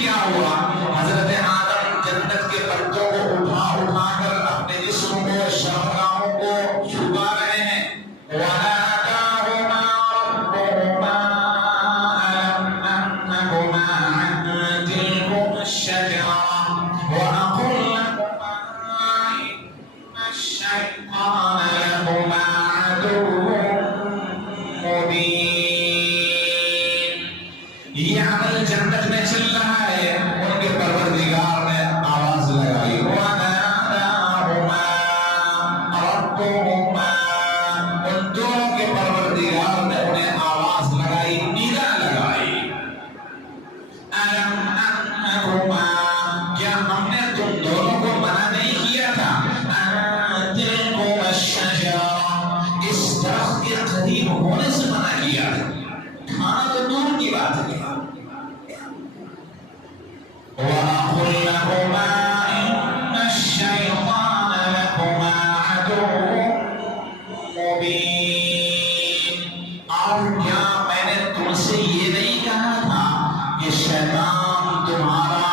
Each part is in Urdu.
کیا ہوا؟ حضرت آدم جنت کے پتوں کو اٹھا اٹھا کر اپنے جسم کو شرمگاہوں کو چھپا رہے ہیں. وَنَادَاهُمَا رَبُّهُمَا أَلَمْ أَنْهَكُمَا عَنْ تِلْكُمَا الشَّجَرَةِ وَأَقُلْ لَكُمَا إِنَّ الشَّيْطَانَ لَكُمَا عَدُوٌّ مُّبِينٌ. یہ عمل جنت میں چل رہا ہے. ان کے پروردگار نے آواز لگائی وَنَادَاهُمَا رَبُّهُمَا. ان دونوں کے پروردگار نے انہیں آواز لگائی, ندا لگائی. أَلَمْ أَنْهَكُمَا, کیا ہم نے تم دونوں کو منع نہیں کیا تھا؟ أَن تِلْكُمَا الشَّجَرَةِ, اس درخت کے قریب ہونے سے منع کیا تھا. کھانا تو دور کی بات ہے. وَأَقُلْ لَكُمَا إِنَّ الشَّيْطَانَ لَكُمَا عَدُوٌّ مُّبِينٌ. اور کیا میں نے تم سے یہ نہیں کہا تھا کہ شیطان تمہارا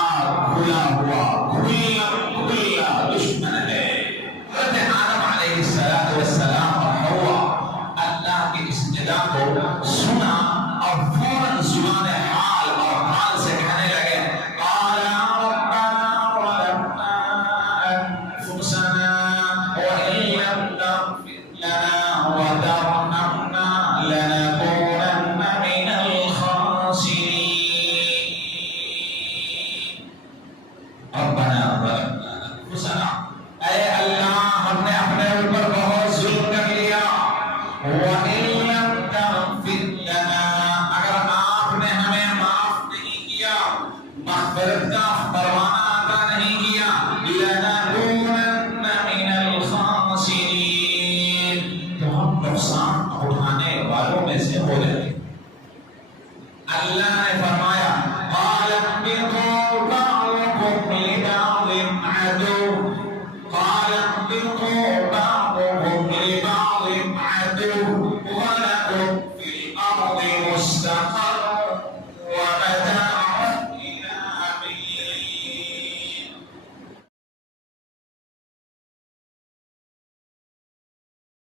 کھلا ہوا کھلا دشمن ہے؟ حضرت آدم علیہ السلام اور حوا اللہ کی اس ندا کو سنا اور فوراً زبان حال اور حال سے کہنے لگے قال ربنا ظلمنا انفسنا وان لم تغفر لنا وترحمنا لنكونن من الخاسرين. ربنا ظلمنا انفسنا, اے اللہ ہم نے اپنے اوپر بہت ظلم کر لیا. وان لم تغفر لنا, اگر آپ نے ہمیں معاف نہیں کیا, مغفرت کا پروانہ عطا نہیں کیا, لنكونن من الخاسرین, تو ہم نقصان اٹھانے والوں میں سے ہو جائیں گے. اللہ نے فرمایا قال اهبطوا بعضكم لبعض عدو, قال اهبطوا بعضكم لبعض عدو ولكم في الأرض مستقر